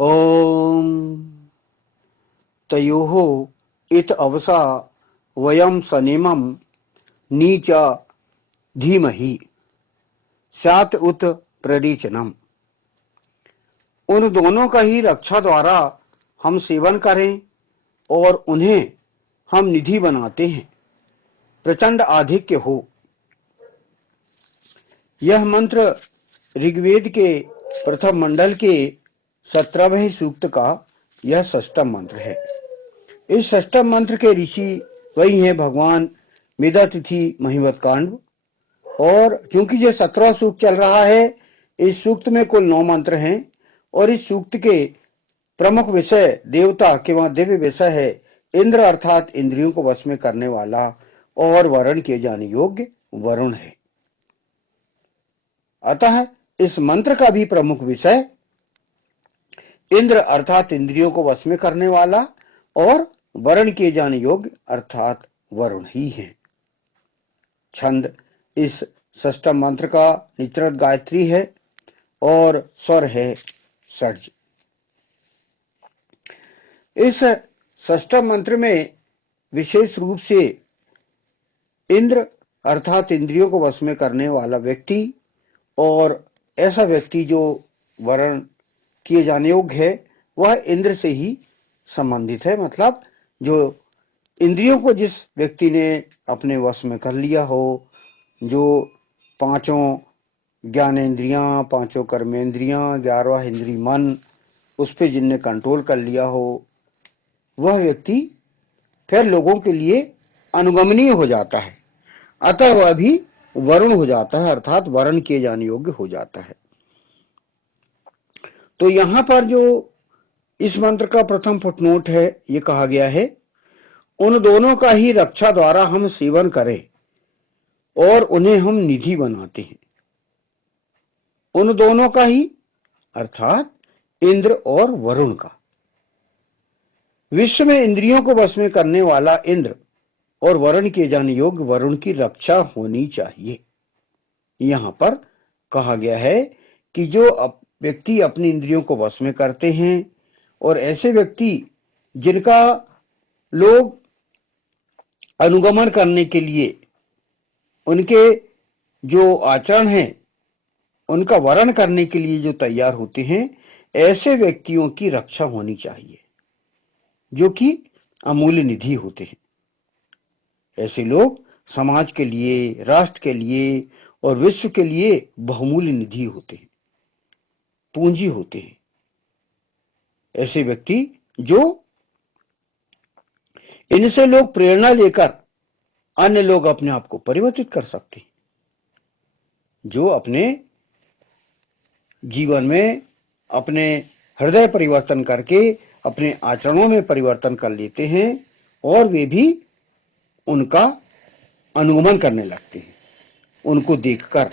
ॐ तयोः इत अवसा वयं सनेमं नीच धीमहि स्यात् उत प्ररीचनम। उन दोनों का ही रक्षा द्वारा हम सेवन करें और उन्हें हम निधि बनाते हैं, प्रचंड आधिक्य हो। यह मंत्र ऋग्वेद के प्रथम मंडल के 17वें सूक्त का यह षष्ठम मंत्र है। इस षष्ठम मंत्र के ऋषि वही हैं भगवान मेधातिथि महिमत कांड। और चूंकि ये 17वां सूक्त चल रहा है, इस सूक्त में कुल 9 मंत्र हैं और इस सूक्त के प्रमुख विषय देवता के वहां दिव्य विषय है इंद्र, अर्थात इंद्रियों को वश में करने वाला और वर्ण किए जाने योग्य वरुण है। अतः इस मंत्र का भी प्रमुख विषय इंद्र अर्थात इंद्रियों को वश में करने वाला और वर्ण किए जाने योग्य अर्थात वरुण ही है। छंद इस षष्ठम मंत्र का निचरत गायत्री है और स्वर है षड्ज। इस षष्ठम मंत्र में विशेष रूप से इंद्र अर्थात इंद्रियों को वश में करने वाला व्यक्ति और ऐसा व्यक्ति जो वर्ण किए जाने योग्य है वह इंद्र से ही संबंधित है। मतलब जो इंद्रियों को जिस व्यक्ति ने अपने वश में कर लिया हो, जो पांचों ज्ञानेन्द्रियां, पांचों कर्मेंद्रियां, 11वां इंद्रिय मन उस पर जिनने कंट्रोल कर लिया हो, वह व्यक्ति फिर लोगों के लिए अनुगमनीय हो जाता है। अतः वह भी वरुण हो जाता है, अर्थात वर्ण किए जाने योग्य हो जाता है। तो यहां पर जो इस मंत्र का प्रथम फुटनोट है, ये कहा गया है उन दोनों का ही रक्षा द्वारा हम सेवन करें और उन्हें हम निधि बनाते हैं। उन दोनों का ही अर्थात इंद्र और वरुण का। विश्व में इंद्रियों को वश में करने वाला इंद्र और वर्ण किए जाने योग्य वरुण की रक्षा होनी चाहिए। यहां पर कहा गया है कि जो व्यक्ति अपनी इंद्रियों को वश में करते हैं और ऐसे व्यक्ति जिनका लोग अनुगमन करने के लिए उनके जो आचरण है उनका वर्ण करने के लिए जो तैयार होते हैं, ऐसे व्यक्तियों की रक्षा होनी चाहिए जो कि अमूल्य निधि होते हैं। ऐसे लोग समाज के लिए, राष्ट्र के लिए और विश्व के लिए बहुमूल्य निधि होते हैं, पूंजी होते हैं। ऐसे व्यक्ति जो इनसे लोग प्रेरणा लेकर अन्य लोग अपने आप को परिवर्तित कर सकते हैं, जो अपने जीवन में अपने हृदय परिवर्तन करके अपने आचरणों में परिवर्तन कर लेते हैं और वे भी उनका अनुगमन करने लगते हैं उनको देखकर।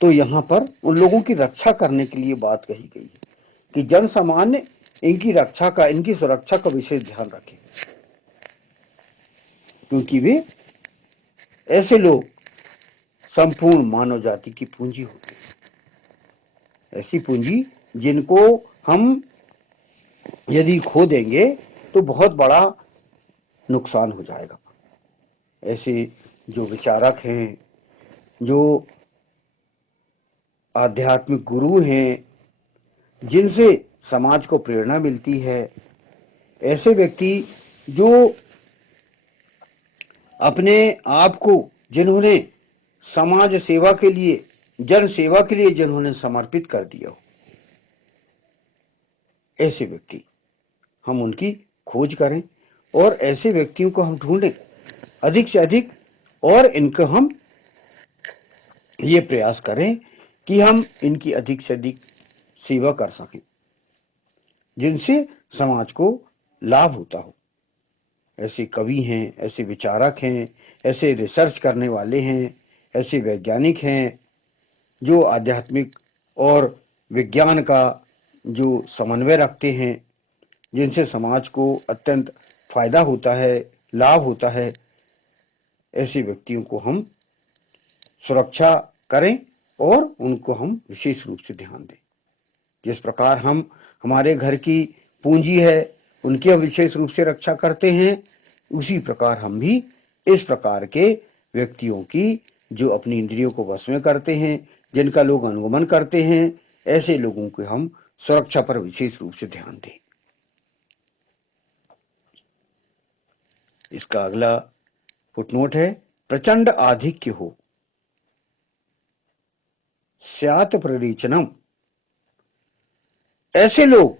तो यहां पर उन लोगों की रक्षा करने के लिए बात कही गई है कि जन सामान्य इनकी रक्षा का, इनकी सुरक्षा का विशेष ध्यान रखें, क्योंकि वे ऐसे लोग संपूर्ण मानव जाति की पूंजी होती है। ऐसी पूंजी जिनको हम यदि खो देंगे तो बहुत बड़ा नुकसान हो जाएगा। ऐसे जो विचारक हैं, जो आध्यात्मिक गुरु हैं, जिनसे समाज को प्रेरणा मिलती है, ऐसे व्यक्ति जो अपने आप को, जिन्होंने समाज सेवा के लिए, जन सेवा के लिए जिन्होंने समर्पित कर दिया हो, ऐसे व्यक्ति हम उनकी खोज करें और ऐसे व्यक्तियों को हम ढूंढें अधिक से अधिक और इनको हम ये प्रयास करें कि हम इनकी अधिक से अधिक सेवा कर सकें, जिनसे समाज को लाभ होता हो। ऐसे कवि हैं, ऐसे विचारक हैं, ऐसे रिसर्च करने वाले हैं, ऐसे वैज्ञानिक हैं जो आध्यात्मिक और विज्ञान का जो समन्वय रखते हैं, जिनसे समाज को अत्यंत फायदा होता है, लाभ होता है। ऐसे व्यक्तियों को हम सुरक्षा करें और उनको हम विशेष रूप से ध्यान दें। जिस प्रकार हम हमारे घर की पूंजी है उनकी हम विशेष रूप से रक्षा करते हैं, उसी प्रकार हम भी इस प्रकार के व्यक्तियों की जो अपनी इंद्रियों को वश में करते हैं, जिनका लोग अनुगमन करते हैं, ऐसे लोगों को हम सुरक्षा पर विशेष रूप से ध्यान दें। इसका अगला फुटनोट है, प्रचंड आधिक्य हो स्यात् प्ररीचनम। ऐसे लोग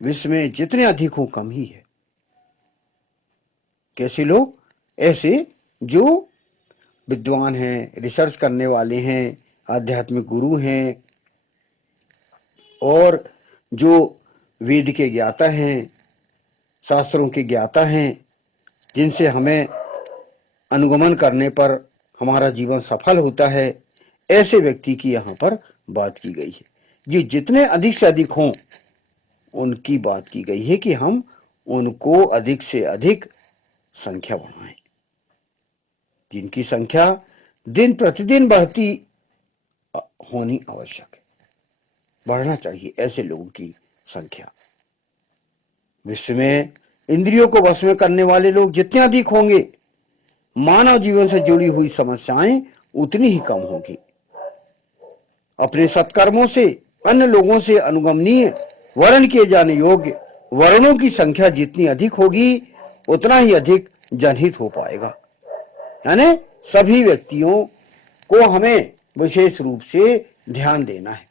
विश्व में जितने अधिक हो कम ही है। कैसे लोग? ऐसे जो विद्वान हैं, रिसर्च करने वाले हैं, आध्यात्मिक गुरु हैं और जो वेद के ज्ञाता हैं, शास्त्रों के ज्ञाता हैं, जिनसे हमें अनुगमन करने पर हमारा जीवन सफल होता है, ऐसे व्यक्ति की यहाँ पर बात की गई है। ये जितने अधिक से अधिक हों उनकी बात की गई है कि हम उनको अधिक से अधिक संख्या बढ़ाएं, जिनकी संख्या दिन प्रतिदिन बढ़ती होनी आवश्यक है, बढ़ना चाहिए ऐसे लोगों की संख्या। विश्व में इंद्रियों को वश में करने वाले लोग जितने अधिक होंगे, मानव जीवन से जुड़ी हुई समस्याएं उतनी ही कम होगी। अपने सत्कर्मों से अन्य लोगों से अनुगमनीय वर्ण किए जाने योग्य वर्णों की संख्या जितनी अधिक होगी, उतना ही अधिक जनहित हो पाएगा। यानी सभी व्यक्तियों को हमें विशेष रूप से ध्यान देना है।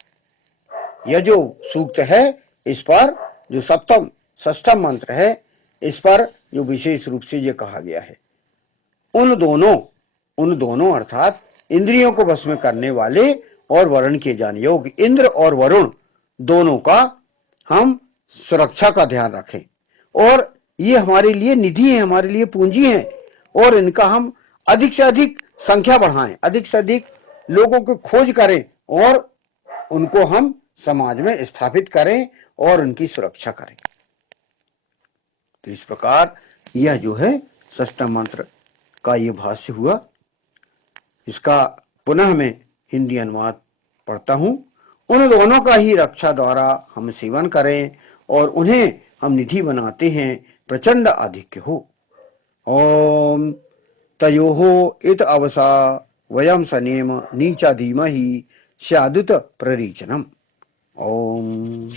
यह जो सूक्त है, इस पर जो सप्तम षष्ठम मंत्र है, इस पर जो विशेष रूप से यह कहा गया है, उन दोनों अर्थात इंद्रियों को वश में करने वाले और वर्ण किए जाने योग्य इंद्र और वरुण दोनों का हम सुरक्षा का ध्यान रखें। और ये हमारे लिए निधि है, हमारे लिए पूंजी है, और इनका हम अधिक से अधिक संख्या बढ़ाएं, अधिक से अधिक लोगों को खोज करें और उनको हम समाज में स्थापित करें और उनकी सुरक्षा करें। तो इस प्रकार यह जो है षष्ठम मंत्र का ये भाष्य हुआ। इसका पुनः मैं हिंदी अनुवाद पढ़ता हूं। उन दोनों का ही रक्षा द्वारा हम सेवन करें और उन्हें हम निधि बनाते हैं, प्रचंड आधिक्य हो। ओम तयोः इत अवसा वयम सनेम नीचा धीमहि स्यादुत प्ररीचनम। ओम।